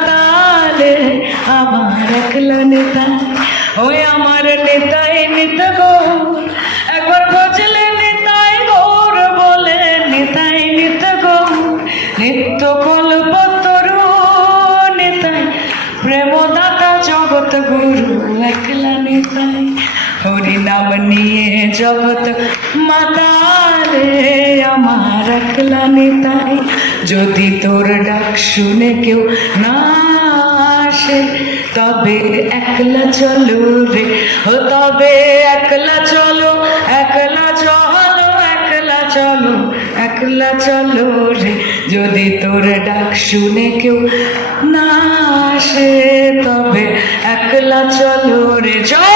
তালে আমার একলা নেতা ওই আমার নেতাই নেতা গৌর একবার খোঁজলে নেতাই গৌর বলে, নেতাই নেতা গৌর নিত্য কল্পতরু নেতাই প্রেমদাতা জগৎ গুরু একলা নেতাই হরি নাম নিয়ে জগৎ মাতালে আমার একলা নেতাই যদি তোর ডাক শুনে কেউ না আসে, তবে একলা চলো রে। ও তবে একলা চলো একলা চলো একলা চলো একলা চলো রে। যদি তোর ডাক শুনে কেউ না আসে, তবে একলা চলো রে। জয়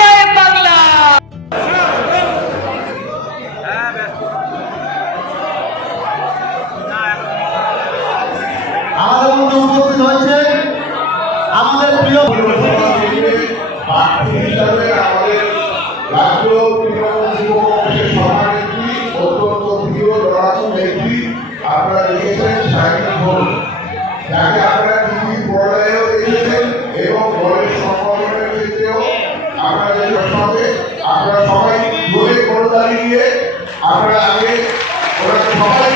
রাজ্য তৃণমূল যুব কংগ্রেসের অত্যন্ত প্রিয় লড়াকু নেত্রী আপনারা দেখেছেন শাহিনী যাকে আপনারা টিভি পর্দায়ও দেখেছেন এবং দলের সংগঠনের ক্ষেত্রেও আপনাদের সঙ্গে আপনারা সবাই দূরে করদারি নিয়ে আপনারা আগে ওরা সবাই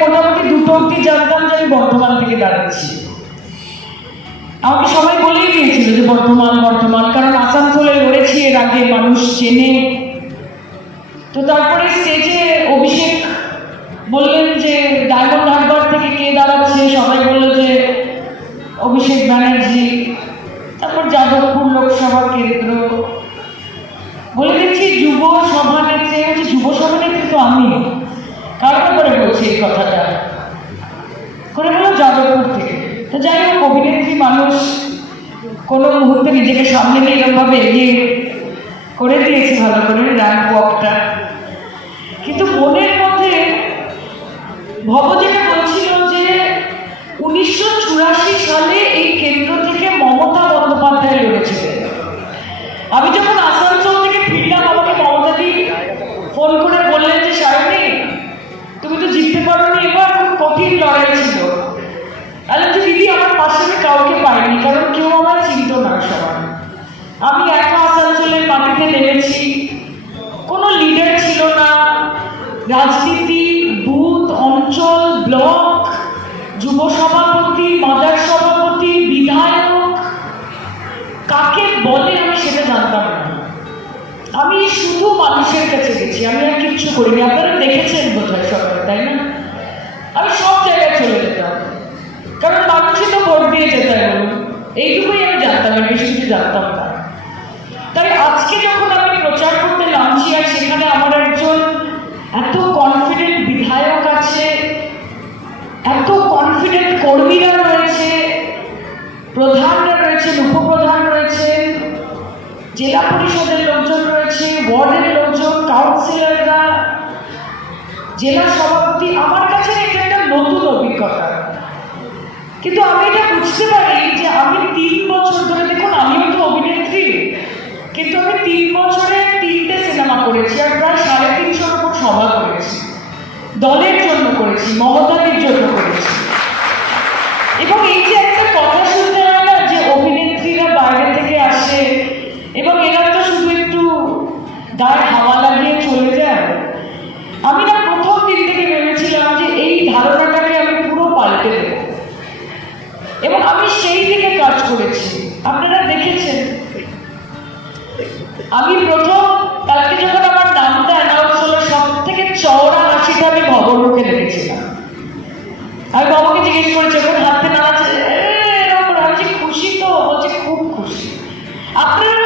মোটামুটি দুটো অব্দি জানতাম যে আমি বর্ধমান থেকে দাঁড়াচ্ছি। আমাকে সবাই বলেই দিয়েছিল যে বর্ধমান বর্ধমান, কারণ আসানসোলে লড়েছি, এর আগে মানুষ চেনে। তো তারপরে স্টেজে অভিষেক বললেন যে ডায়মন্ড হারবার থেকে কে দাঁড়াচ্ছে সবাই বলল যে অভিষেক ব্যানার্জি তারপর যাদবপুর লোকসভা কেন্দ্র বলে দিচ্ছি, যুব সভানেত্রী হচ্ছে যুব সভানেত্রী তো আমি। কার ব্যাপারে বলছি এই কথাটা? করে বললাম যাদবপুর থেকে। তো যাই হোক, অভিনেত্রী মানুষ কোনো মুহূর্তে নিজেকে সামনে নিয়ে এরকমভাবে এগিয়ে করে দিয়েছি, ভালো করে র্যাম্প ওয়াকটা কাউকে পাইনি, কারণ কেউ আমার চিনত না সবাই আমি একা আসানসোলের মাটিতে নেমেছি কোনো লিডার ছিল না। রাজনীতি, বুথ, অঞ্চল, ব্লক, যুব সভাপতি মাদার সভাপতি, বিধায়ক, কাকে বলে আমি সেটা জানতাম না। আমি শুধু মানুষের কাছে গেছি, আমি আর কিচ্ছু করিনি। আপনারা দেখেছেন বোধ হয় সবাই, তাই না? আমি সব জায়গায় চলে যেতাম কারণ মানুষই তো ভোট দিয়ে যেতে হয় এইটুকুই আমি জানতাম আর বেশি কিছু জানতাম না। তাই আজকে যখন আমি প্রচার করতে নামছি আর সেখানে আমার একজন এত কনফিডেন্ট বিধায়ক আছে, এত কনফিডেন্ট কর্মীরা রয়েছে, প্রধানরা রয়েছেন, উপপ্রধান রয়েছেন, জেলা পরিষদের লোকজন রয়েছে, ওয়ার্ডের লোকজন কাউন্সিলররা জেলা সভাপতি, আমার কাছে এটা একটা নতুন অভিজ্ঞতা। কিন্তু আমি এটা বুঝতে পারি যে আমি তিন বছর ধরে, দেখুন, আমিও তো অভিনেত্রী, কিন্তু আমি তিন বছরে তিনটে সিনেমা করেছি আর প্রায় সাড়ে তিনশোর উপর সভা করেছি। দলের জন্য করেছি মমতাদের আমি প্রথম কালকে যখন আমার নামটা অ্যানাউন্স হলো সব থেকে চওড়া হাসিটা আমি ভবনকে দেখেছিলাম আমি বাবাকে জিজ্ঞেস করেছি এখন হাতে নাড়াচ্ছে "এ, এরকম করে।" আমি খুশি তো বলছে খুব খুশি আপনারা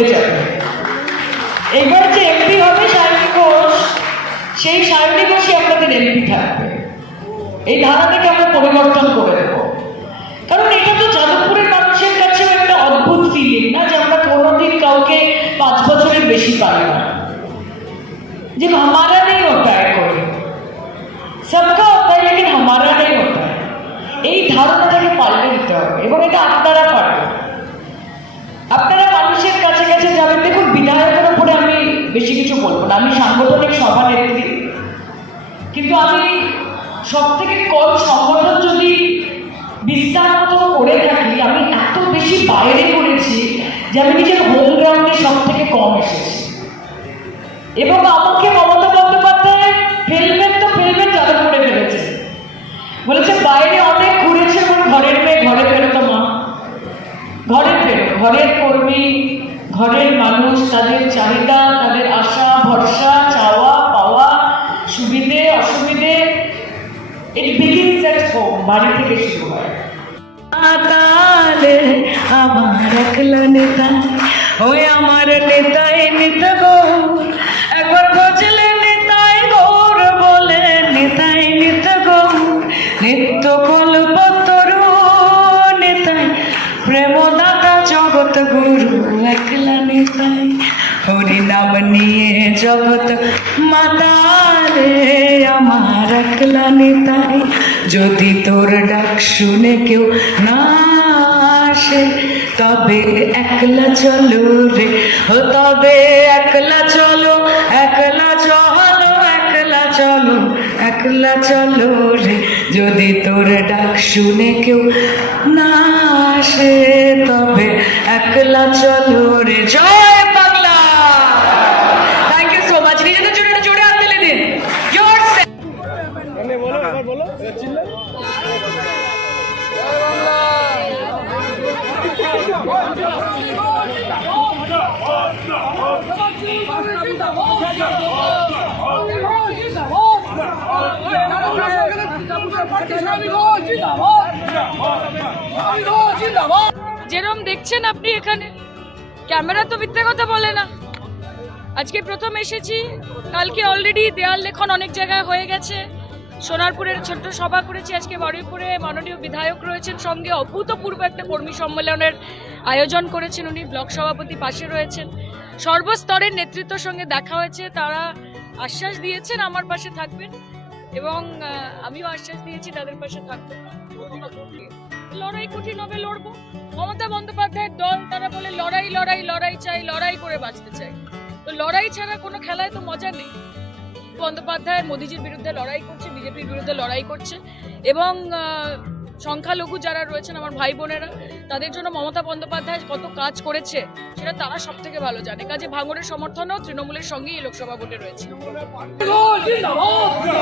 ভুলে যাবে। এবার যে এমপি হবে সায়নী ঘোষ সেই সায়নী ঘোষই আপনাদের এমপি থাকবে। এই ধারাটাকে আমরা পরিবর্তন করে দেব কারণ এটা তো যাদবপুরের মানুষের কাছে একটা অদ্ভুত ফিলিং না যে আমরা কোনোদিন কাউকে পাঁচ বছরের বেশি পাই না। যে আমারা নেই ওটা করে। সবকা হতা হয় লেকিন আমারা নেই ওটা এই ধারণাটাকে পাল্টে দিতে হবে এবং এটা আপনারা পারবেন। আপনারা মানুষের বেশি কিছু বলব না। আমি সাংগঠনিক সভানেত্রী কিন্তু আমি সব থেকে কম সংগঠন যদি বিস্তার মতো করে থাকি, আমি এত বেশি বাইরে করেছি যে আমি নিজের হোম গ্রাউন্ডে সব থেকে কম এসেছি। এবং আমাকে মমতা বন্দ্যোপাধ্যায় ফেলবেন তো ফেলবেন যাদের করে ফেলেছে। বলেছে, বাইরে অনেক ঘুরেছে ঘরের মেয়ে ঘরে ফেরতো মা। ঘরে ফেরো ঘরের কর্মী ঘরের মানুষ, তাদের চাহিদা, তাদের আশা, ভরসা, চাওয়া, পাওয়া, সুবিধে, অসুবিধে বাড়ি থেকে শুরু হয়। আমার নেতা, ওই আমার নেতাই নেতা গৌর জগৎ মাতারে আমার একলা নেতাই যদি তোর ডাক শুনে কেউ না আসে, তবে একলা চলো রে। ও তবে একলা চলো একলা চলো একলা চলো একলা চলো রে। যদি তোর ডাক শুনে কেউ না আসে, তবে একলা চলো রে। জয় যেরম দেখছেন আপনি এখানে, ক্যামেরা তো মিথ্যে কথা বলে না। আজকে প্রথম এসেছি, কালকে অলরেডি দেয়াল লেখন অনেক জায়গায় হয়ে গেছে। সোনারপুরের ছোট্ট সভা করেছি, আজকে বারুইপুরে মাননীয় বিধায়ক রয়েছেন, সঙ্গে অভূতপূর্ব একটা কর্মী সম্মেলনের আয়োজন করেছেন উনি, ব্লক সভাপতি পাশে রয়েছেন। সর্বস্তরের নেতৃত্বের সঙ্গে দেখা হয়েছে, তারা আশ্বাস দিয়েছেন আমার পাশে থাকবেন এবং আমিও আশ্বাস দিয়েছি তাদের পাশে থাকবেন লড়াই কঠিন হবে, লড়বো। মমতা বন্দ্যোপাধ্যায়ের দল, তারা বলে, লড়াই লড়াই লড়াই চাই, লড়াই করে বাঁচতে চাই। তো লড়াই ছাড়া কোনো খেলায় তো মজা নেই। বন্দ্যোপাধ্যায় মোদিজির বিরুদ্ধে লড়াই করছে, বিজেপির বিরুদ্ধে লড়াই করছে এবং সংখ্যালঘু যারা রয়েছেন আমার ভাই বোনেরা তাদের জন্য মমতা বন্দ্যোপাধ্যায় কত কাজ করেছে সেটা তারা সব থেকে ভালো জানে। কাজে ভাঙড়ের সমর্থনও তৃণমূলের সঙ্গেই এই লোকসভা ভোটে রয়েছে। জিন্দাবাদ